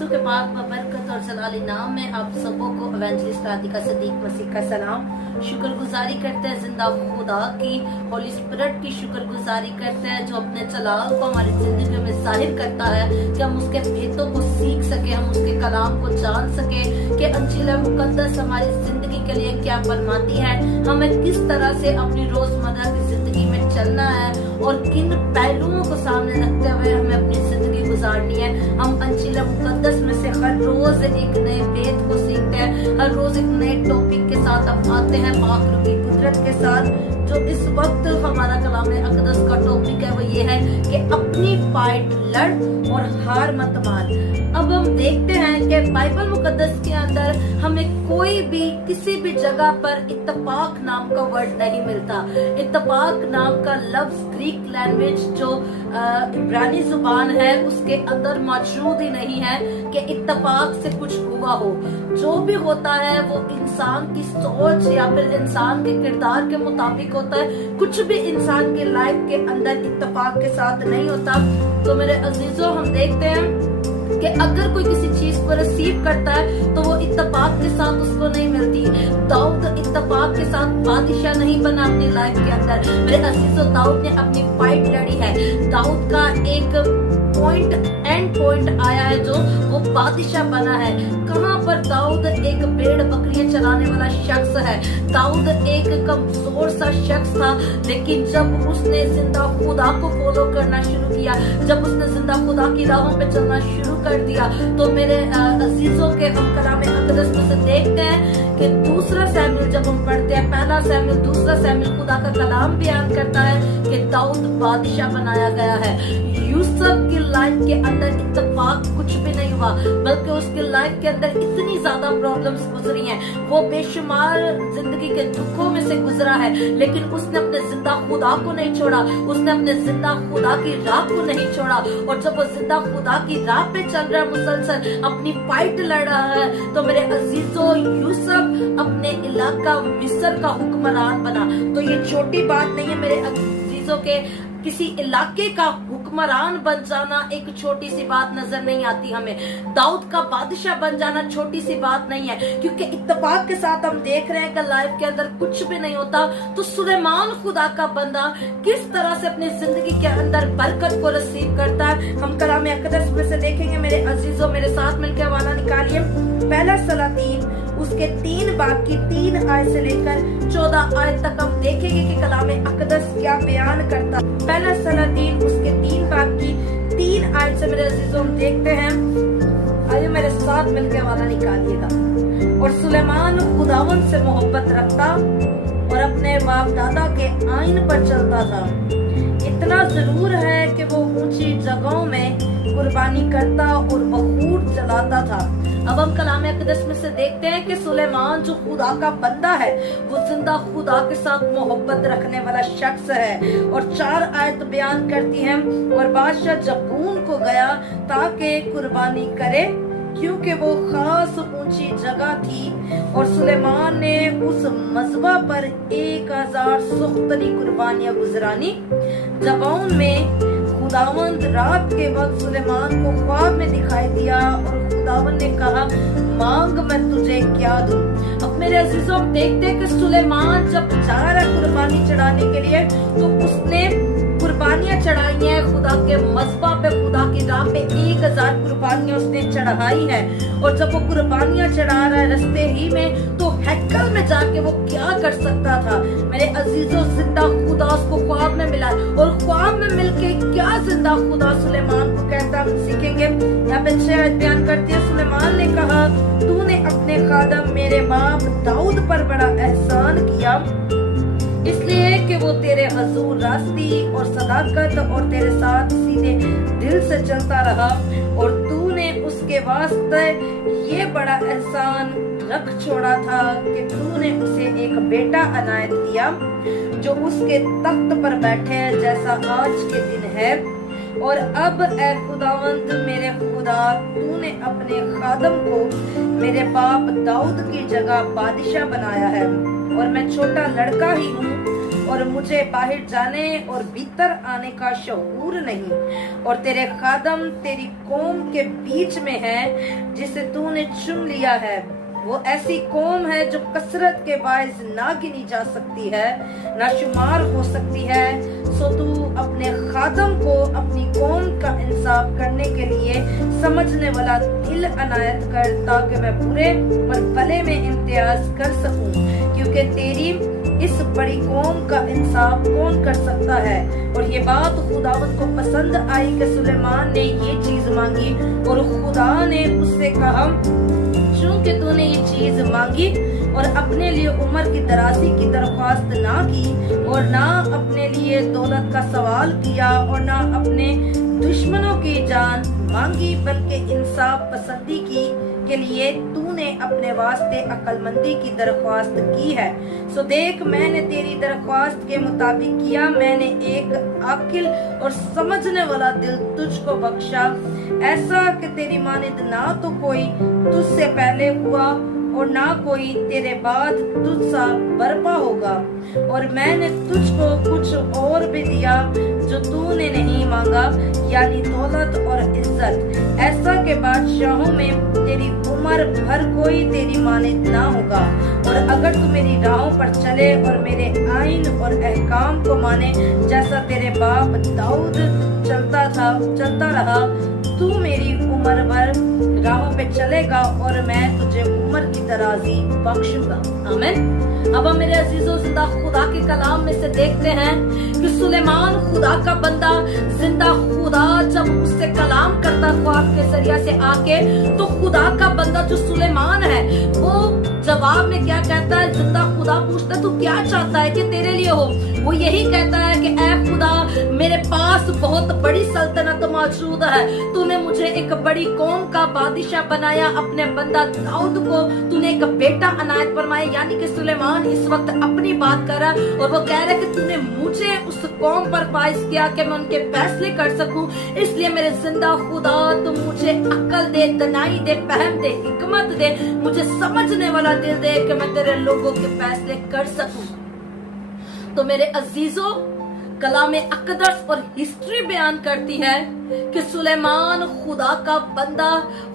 यीशु के पाक बरकत और जलाली नाम में आप सबों को एवेंजलिस्ट राधिका सिद्दीक मसीह का सलाम। शुक्रगुजारी करते हैं जिंदा खुदा की, होली स्पिरिट की शुक्रगुजारी करते हैं जो अपने जलाल को हमारी जिंदगी में जाहिर करता है कि हम उसके भेदों को सीख सके, हम उसके कलाम को जान सके कि अंजील मुकद्दस हमारी जिंदगी के लिए क्या फरमाती है, हमें किस तरह से अपनी रोजमर्रा की जिंदगी में चलना है और किन पहलुओं को सामने रखते हुए हमें अपनी जिंदगी गुजारनी है। हम अंजील मुकद्दस में से हर रोज एक नए भेद को सीखते हैं, हर रोज एक नए टॉपिक के साथ हम आते हैं पाक रूह की कुदरत के साथ। जो इस वक्त हमारा कलाम अक़दस का टॉपिक है वो ये है कि अपनी फाइट लड़ और हार मत मान। अब हम देखते हैं कि बाइबल मुकद्दस के अंदर हमें कोई भी किसी भी जगह पर इत्तफाक नाम का वर्ड नहीं मिलता। इत्तफाक नाम का लफ्ज ग्रीक लैंग्वेज जो इब्रानी जुबान है उसके अंदर मौजूद ही नहीं है कि इत्तफाक से कुछ हुआ हो। जो भी होता है वो इंसान की सोच या फिर इंसान के किरदार के मुताबिक होता है। कुछ भी इंसान की लाइफ के अंदर इत्तफाक के साथ नहीं होता। तो मेरे अजीजों, हम देखते हैं कि अगर कोई किसी चीज को रिसीव करता है तो वो इत्तफाक के साथ उसको नहीं मिलती। दाऊद इत्तफाक के साथ बादशाह नहीं बना अपनी लाइफ के अंदर। मेरे अजीजों, दाऊद ने अपनी फाइट लड़ी है। दाऊद का एक एंड पॉइंट आया है जो वो बादशाह बना है। कहाँ पर दाऊद एक भेड़ बकरियां चलाने वाला शख्स है, दाऊद एक कमजोर सा शख्स था, लेकिन जब उसने जिंदा खुदा को फॉलो करना शुरू किया, जब उसने जिंदा खुदा की राहों पे चलना शुरू कर दिया, तो मेरे अजीजों के हम कलाम अक़दस में से देखते हैं कि दूसरा सैमुएल जब हम पढ़ते हैं, पहला सैमुएल दूसरा सैमुएल खुदा का कलाम बयान करता है कि दाऊद बादशाह बनाया गया है। यूसुफ की लाइफ के अंदर इत्तफाक कुछ भी नहीं हुआ, बल्कि उसकी लाइफ के अंदर इतनी ज्यादा प्रॉब्लम्स गुजरी हैं, वो बेशुमार जिंदगी के दुखों में से गुजरा है, लेकिन उसने अपने जिंदा खुदा को नहीं छोड़ा, उसने अपने जिंदा खुदा की राह को नहीं छोड़ा। और जब वो जिंदा खुदा की राह पे चल रहा है, मुसलसल अपनी फाइट लड़ रहा है, तो मेरे अजीजों, यूसुफ अपने इलाका मिस्र का हुक्मरान बना। तो ये छोटी बात नहीं है मेरे अजीजों के, किसी इलाके का हुक्मरान बन जाना एक छोटी सी बात नजर नहीं आती हमें। दाऊद का बादशाह बन जाना छोटी सी बात नहीं है, क्योंकि इत्तफाक के साथ हम देख रहे हैं कि लाइफ के अंदर कुछ भी नहीं होता। तो सुलेमान खुदा का बंदा किस तरह से अपनी जिंदगी के अंदर बरकत को रिसीव करता है, हम कलाम अक़दस में से देखेंगे। मेरे अजीजों, मेरे साथ मिलकर हवाला निकालिए। पहला सलातीन उसके 3 बाब की 3 आयत से लेकर 14 आयत तक हम देखेंगे कि कलाम अक़दस क्या बयान करता है। पहला सलातीन उसके 3 बाब की 3 आयत से मेरे अजीजों हम देखते हैं। आइए मेरे साथ मिलकर हवाला निकालिएगा। और सुलेमान खुदावन से मोहब्बत रखता और अपने बाप दादा के आइन पर चलता था। इतना जरूर है कि वो ऊंची जगहों में कुर्बानी करता और बखूर जलाता था। अब हम कलाम अक़दस में से देखते हैं कि सुलेमान जो खुदा का बंदा है, वो जिंदा खुदा के साथ मोहब्बत रखने वाला शख्स है। और 4 आयत बयान करती हैं, और बादशाह जबून को गया ताकि कुर्बानी करे, क्योंकि वो खास ऊंची जगह थी। और सुलेमान ने उस मज़बा पर 1000 सुख्तनी कुर्बानियां गुजरानी। जबून में खुदावंद रात के वक्त सुलेमान को ख्वाब में दिखाई दिया और खुदावंद ने कहा, मांग मैं तुझे क्या दूं। अब मेरे अजीजों, हम देखते हैं कि सुलेमान जब जा रहा है कुर्बानी चढ़ाने के लिए, तो उसने कुर्बानियां चढ़ाई हैं खुदा के मज़बा पे, खुदा की राह पे 1000 कुर्बानियां उसने चढ़ाई है। और जब वो कुर्बानियां चढ़ा रहा है रस्ते ही में, तो हैकल में जाके वो क्या कर सकता था। मेरे अजीजों, जिंदा खुदा उसको ख्वाब में मिला, और ख्वाब में मिलके क्या जिंदा खुदा सुलेमान को कहता, हम सीखेंगे। यहाँ पे 6 आयत बयान करती है। सुलेमान ने कहा, तूने अपने खादम मेरे बाप दाऊद पर बड़ा एहसान किया, इसलिए कि वो तेरे हजूर रास्ती और सदाकत और तेरे साथ सीधे दिल से चलता रहा, और तूने उसके वास्ते ये बड़ा एहसान रख छोड़ा था कि तूने उसे एक बेटा अनायत दिया जो उसके तख्त पर बैठे जैसा आज के दिन है। और अब ए खुदावंद मेरे खुदा, तूने अपने खादम को मेरे बाप दाऊद की जगह बादशाह बनाया है, और मैं छोटा लड़का ही हूँ और मुझे बाहर जाने और भीतर आने का शऊर नहीं। और तेरे खादम तेरी कौम के बीच में है जिसे तूने चुन लिया है। वो ऐसी कौम है जो कसरत के बायस ना गिनी जा सकती है, ना शुमार हो सकती है। सो तू अपने खादम को अपनी कौम का इंसाफ करने के लिए समझने वाला दिल अनायत कर, ताकि मैं बुरे और भले में इम्तियाज कर सकूं, क्योंकि तेरी इस बड़ी कौम का इंसाफ कौन कर सकता है। और ये बात खुदावंद को पसंद आई कि सुलेमान ने ये चीज मांगी, और खुदा ने उससे कहा, चूंकि तूने ये चीज मांगी और अपने लिए उम्र की दराजी की दरख्वास्त ना की, और ना अपने लिए दौलत का सवाल किया, और ना अपने दुश्मनों की जान मांगी, बल्कि इंसाफ पसंदी की के लिए तूने अपने वास्ते अक्लमंदी की दरख्वास्त की है। सो देख, मैंने तेरी दरख्वास्त के मुताबिक किया। मैंने एक अक्ल और समझने वाला दिल तुझको बख्शा, ऐसा कि तेरी मानिद ना तो कोई तुझसे पहले हुआ और ना कोई तेरे बाद तुझसा बर्पा होगा। और मैंने तुझको कुछ और भी दिया जो तूने नहीं मांगा, यानी दौलत और इज्जत, ऐसा के बादशाहों में तेरी उम्र भर कोई तेरी मानिद ना होगा। और अगर तू मेरी राहों पर चले और मेरे आइन और अहकाम को माने, जैसा तेरे बाप दाऊद चलता रहा, तू मेरी उम्र भर राहों पे चलेगा और मैं तुझे उम्र की दराजी बख्शूंगा। आमीन। अब हम मेरे अजीजों जिंदा खुदा के कलाम में से देखते हैं कि सुलेमान खुदा का बंदा, जिंदा खुदा जब उससे कलाम करता ख्वाब के जरिया से आके, तो खुदा का बंदा जो सुलेमान है वो जवाब में क्या कहता है? जिंदा खुदा पूछता है, तू क्या चाहता है कि तेरे लिए हो? वो यही कहता है कि ऐ खुदा, मेरे पास बहुत बड़ी सल्तनत मौजूद है। तूने मुझे एक बड़ी कौम का बादशाह बनाया, अपने बंदा दाऊद को तूने एक बेटा अनायत फरमाया। यानी कि सुलेमान इस वक्त अपनी बात कर रहा है और वो कह रहा है कि तूने मुझे उस कौम पर फाइज किया कि मैं उनके फैसले कर सकूं। इसलिए मेरे जिंदा खुदा, तुम मुझे अक्ल दे, दनाई दे, फहम दे, हिकमत दे, मुझे समझने वाला दिल दे कि मैं तेरे लोगों के फैसले कर सकूं। तो मेरे अजीजों, कलाम अक़दस और हिस्ट्री बयान करती है कि सुलेमान खुदा का बंदा,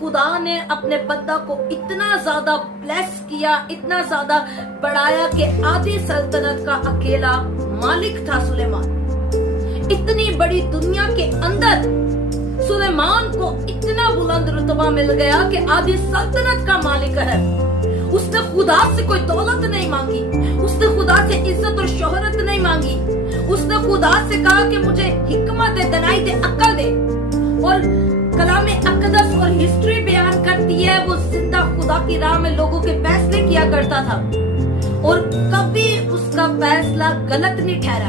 खुदा ने अपने बंदा को इतना ज्यादा ब्लेस किया, इतना ज्यादा बढ़ाया कि आधी सल्तनत का अकेला मालिक था सुलेमान। इतनी बड़ी दुनिया के अंदर सुलेमान को इतना बुलंद रुतबा मिल गया कि आधी सल्तनत का मालिक है। उसने खुदा से कोई दौलत नहीं मांगी, उसने खुदा से इज्जत और शोहरत नहीं मांगी। उसने खुदा से कहा कि मुझे हिकमत दे, दनाई दे, अक्ल दे। और कलाम अक़दस और हिस्ट्री बयान करती है वो जिंदा खुदा की राह में लोगों के फैसले किया करता था और कभी उसका फैसला गलत नहीं ठहरा।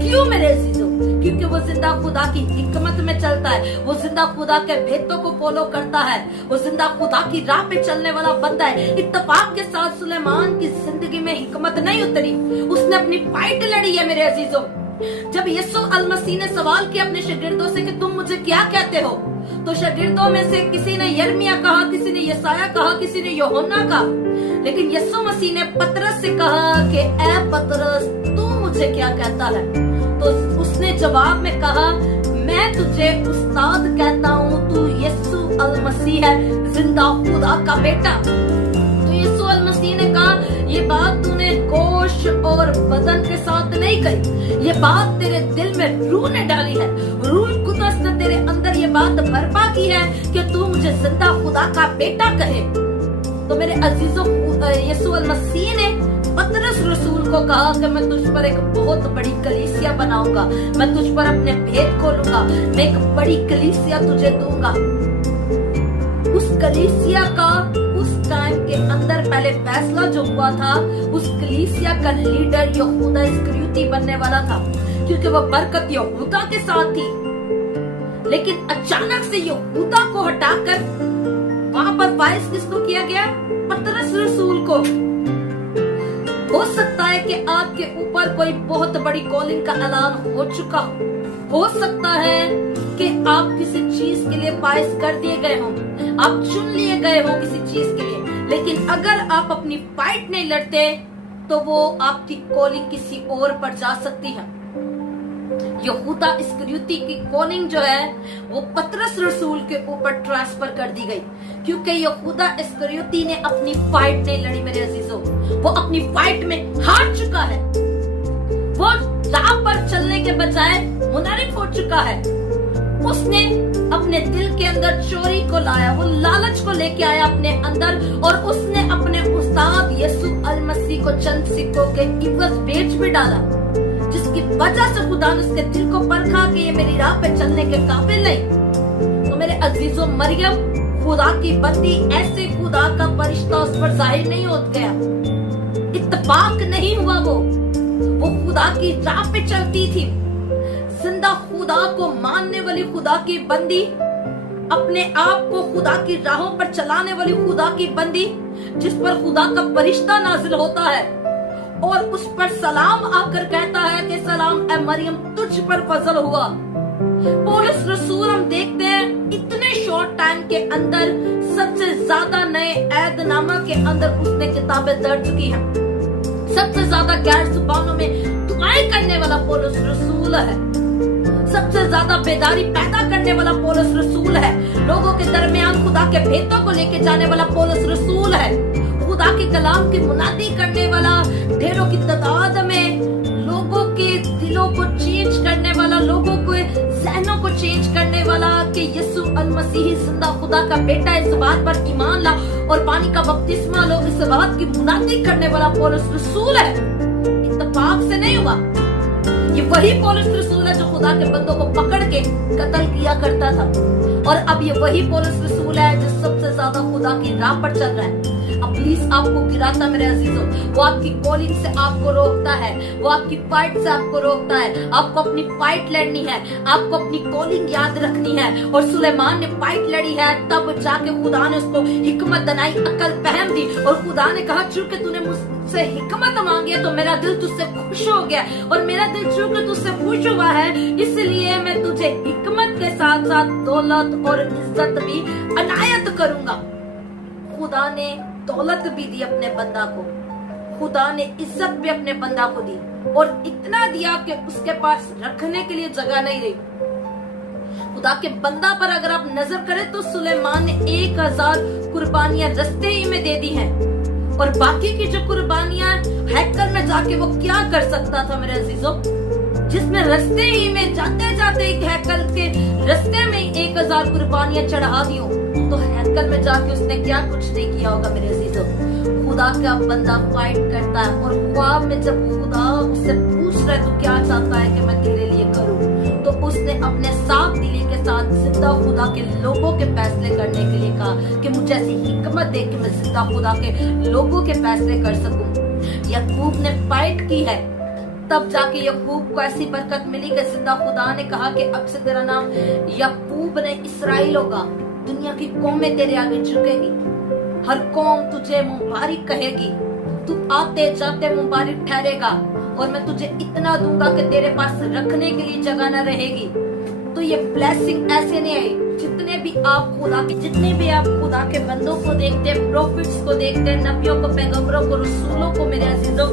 क्यों मेरे अजीजों? क्योंकि वो जिंदा खुदा की हिकमत में चलता है, वो जिंदा खुदा के भेदों को फॉलो करता है, वो जिंदा खुदा की राह पे चलने वाला बंदा है। इत्तेफाक के साथ सुलेमान की जिंदगी में हिकमत नहीं उतरी, उसने अपनी फाइट लड़ी है मेरे अजीजों। जब यीशु अल मसीह ने सवाल किया अपने शागिर्दों से कि तुम मुझे क्या कहते हो, तो शागिर्दों में से किसी ने यिर्मयाह कहा, किसी ने यसाया कहा, किसी ने यूहन्ना कहा, लेकिन यीशु मसीह ने पतरस से कहा कि ऐ पतरस, तू मुझे क्या कहता है? तो उसने जवाब में कहा, मैं तुझे उस्ताद कहता हूँ, तू यीशु अल मसीह है, जिंदा खुदा का बेटा। तो यीशु अल मसीह ने कहा, ये बात तूने गोश और बदन के साथ नहीं कही, ये बात तेरे दिल में रूह ने डाली है। रूह कुदस ने तेरे अंदर ये बात बर्पा की है कि तू मुझे जिंदा खुदा का बेटा कहे। तो मेरे अजीजों, यीशु अल मसीह ने पतरस रसूल को कहा कि मैं तुझ पर एक बहुत बड़ी कलीसिया बनाऊंगा, मैं तुझ पर अपने भेद खोलूंगा, मैं एक बड़ी कलीसिया तुझे दूंगा। उस कलीसिया का उस टाइम के अंदर पहले फैसला जो हुआ था, उस कलीसिया का लीडर यहूदा इस्करियोती बनने वाला था, क्योंकि वह बरकत यहूदा के साथ थी। लेकिन अचानक से यहूदा को हटाकर वहां पर फाइज किसको किया गया? पतरस रसूल को। हो सकता है कि आपके ऊपर कोई बहुत बड़ी कॉलिंग का ऐलान हो चुका हो सकता है कि आप किसी चीज के लिए फाइज कर दिए गए हों, आप चुन लिए गए हो किसी चीज के लिए, लेकिन अगर आप अपनी फाइट नहीं लड़ते तो वो आपकी कॉलिंग किसी और पर जा सकती है। यहूदा इस्करियोती की कॉलिंग जो है वो पतरस रसूल के ऊपर ट्रांसफर कर दी गई, क्योंकि यहूदा इस्करियोती ने अपनी फाइट नहीं लड़ी मेरे अजीजों, वो अपनी फाइट में हार चुका है। वो राह पर चलने के बजाय मुनारिफ हो चुका है। उसने अपने दिल के अंदर चोरी को लाया, वो लालच को लेके आया अपने अंदर, और उसने अपने उस्ताद यीशु अल मसीह को चंद सिक्कों के इवज बेच भी डाला, जिसकी वजह से खुदा ने उसके दिल को परखा कि ये मेरी राह पे चलने के काबिल नहीं। तो मेरे अजीजों, मरियम खुदा की बंदी, ऐसे खुदा का फरिश्ता उस पर जाहिर नहीं हो गया, इत्तफाक नहीं हुआ। वो खुदा की राह पे चलती थी। जिंदा खुदा को मानने वाली खुदा की बंदी, अपने आप को खुदा की राहों पर चलाने वाली खुदा की बंदी, जिस पर खुदा का फरिश्ता नाजिल होता है और उस पर सलाम आकर कहता है कि सलाम ए मरियम, तुझ पर फजल हुआ। पौलुस रसूल हम देखते हैं इतने शॉर्ट टाइम के अंदर सबसे ज्यादा नए ऐदनामा के अंदर उसने किताबें दर्ज की हैं। सबसे ज्यादा गैर जुबानों में दुआएं करने वाला पौलुस रसूल है। सबसे ज्यादा बेदारी पैदा करने वाला पौलुस रसूल है। लोगों के दरमियान खुदा के भेदों को लेके जाने वाला पौलुस रसूल है। खुदा के कलाम की मुनादी करने वाला, ढेरों की तादाद में लोगों के दिलों को चेंज करने वाला, लोगों के ज़हनों को चेंज करने वाला कि यीशु अल मसीह जिंदा खुदा का बेटा, इस बात पर ईमान ला और पानी का बपतिस्मा लो, इस बात की मुनादी करने वाला पौलुस रसूल है। इत्तेफाक से नहीं हुआ। ये वही पौलुस रसूल है जो खुदा के बंदों को पकड़ के कत्ल किया करता था, और अब ये वही पौलुस रसूल है जो सबसे ज्यादा खुदा की राह पर चल रहा है। अब प्लीज आपको गिराता मेरे अजीजों, वो आपकी कॉलिंग से आपको रोकता है, वो आपकी फाइट से आपको रोकता है। आपको अपनी फाइट लड़नी है, आपको अपनी कॉलिंग याद रखनी है। और सुलेमान ने फाइट लड़ी है, तब जाके खुदा ने उसको हिकमत दनाई, अकल फहम दी, और खुदा ने कहा चूंकि तूने मुझसे हिकमत मांगी है तो मेरा दिल तुझसे खुश हो गया, और मेरा दिल चूंकि तुझसे खुश हुआ है इसलिए मैं तुझे हिकमत के साथ साथ दौलत और इज्जत भी अनायत करूंगा। खुदा ने दौलत भी दी अपने बंदा को, खुदा ने इज्जत भी अपने बंदा को दी, और इतना दिया कि उसके पास रखने के लिए जगह नहीं रही। खुदा के बंदा पर अगर आप नजर करें तो सुलेमान ने 1000 कुर्बानियां रस्ते ही में दे दी हैं, और बाकी की जो कुर्बानियां हैकल में जाके वो क्या कर सकता था मेरे अजीजों, जिसमें रस्ते ही में जाते जाते एक हैकल के रस्ते में 1000 कुर्बानियां चढ़ा दी हो, तो हैकल में जाके उसने क्या कुछ नहीं किया होगा मेरे अजीजों। खुदा का बंदा फाइट करता है, और ख्वाब में जब खुदा उससे पूछ रहा है तो क्या चाहता है कि मैं तेरे लिए करूं, तो उसने अपने साफ दिली के साथ जिंदा खुदा के लोगों के फैसले करने के लिए कहा कि मुझे ऐसी हिकमत दे कि मैं जिंदा खुदा के लोगों के फैसले कर सकूं। याकूब ने फाइट की है, तब जाके याकूब को ऐसी बरकत मिली कि जिंदा खुदा ने कहा कि अब से तेरा नाम याकूब नहीं इस्राएल होगा। दुनिया की कौमें तेरे आगे झुकेगी, हर कौम तुझे मुबारक कहेगी, तू आते जाते मुबारक ठहरेगा, और मैं तुझे इतना दूंगा कि तेरे पास रखने के लिए जगह न रहेगी। तो ये ब्लेसिंग ऐसे नहीं आई। जितने भी आप खुदा के बंदों को देखते हैं, प्रॉफिट्स को देखते हैं, नबियों को, पैगंबरों को, रसूलों को मेरे अजीजों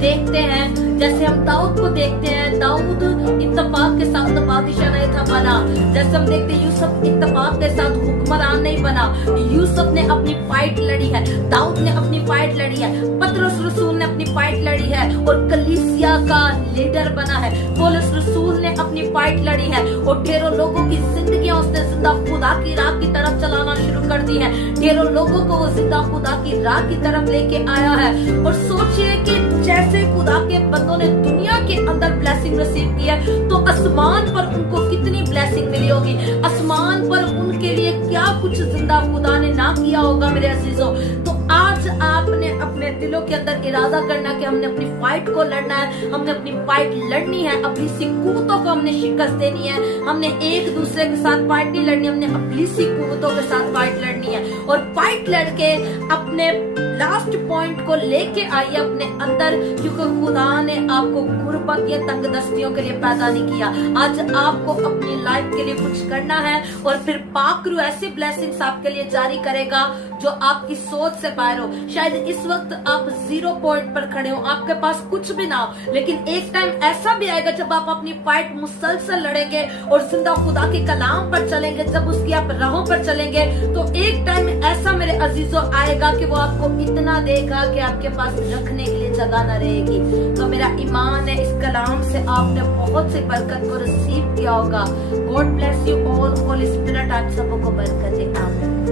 देखते हैं, जैसे हम दाऊद को देखते हैं, दाऊद इत्तेफाक के साथ बादशाह नहीं था बना। जैसे हम देखते हैं यूसुफ इत्तेफाक के साथ हुक्मरान नहीं बना। यूसुफ ने अपनी फाइट लड़ी है, दाऊद ने अपनी फाइट लड़ी है, पतरस रसूल ने अपनी फाइट लड़ी है और कलीसिया का लीडर बना है। पौलुस रसूल ने अपनी फाइट लड़ी है और ढेरों लोगों की जिंदगियां उसने जिंदा खुदा की राह की तरफ चलाना शुरू कर दी है। ढेरों लोगों को वो जिंदा खुदा की राह की तरफ लेके आया है। और सोचिए कि जैसे खुदा के बंदों ने दुनिया के अंदर ब्लेसिंग रिसीव की है, तो आसमान पर उनको कितनी ब्लेसिंग मिली होगी। आसमान पर उनके लिए क्या कुछ जिंदा खुदा ने ना किया होगा मेरे अजीजों। तो आज आपने अपने दिलों के अंदर इरादा करना कि हमने अपनी फाइट को लड़ना है, हमने अपनी फाइट लड़नी है, अपनी कुव्वतों को हमने शिकस्त देनी है। हमने एक दूसरे के साथ फाइट नहीं लड़नी, हमने अपनी कुव्वतों के साथ फाइट लड़नी है। और फाइट लड़के अपने लास्ट पॉइंट को लेके आइए अपने अंदर, क्योंकि खुदा ने आपको गुर्बत या तंगदस्तियों के लिए पैदा नहीं किया। आज आपको अपनी लाइफ के लिए कुछ करना है और फिर पाक रूह ऐसी ब्लेसिंग्स आपके लिए जारी करेगा जो आपकी सोच से बाहर हो। शायद इस वक्त आप 0 पॉइंट पर खड़े हो, आपके पास कुछ भी ना हो, लेकिन एक टाइम ऐसा भी आएगा जब आप अपनी फाइट मुसलसल लड़ेंगे और जिंदा खुदा के कलाम पर चलेंगे, जब उसकी आप राहों पर चलेंगे, तो एक टाइम ऐसा मेरे अजीजों आएगा कि वो आपको इतना देगा कि आपके पास रखने के लिए जगह न रहेगी। तो मेरा ईमान है इस कलाम से आपने बहुत सी बरकत को रिसीव किया होगा। God bless you all. Holi spirit आप सबको बरकत दे। आमीन।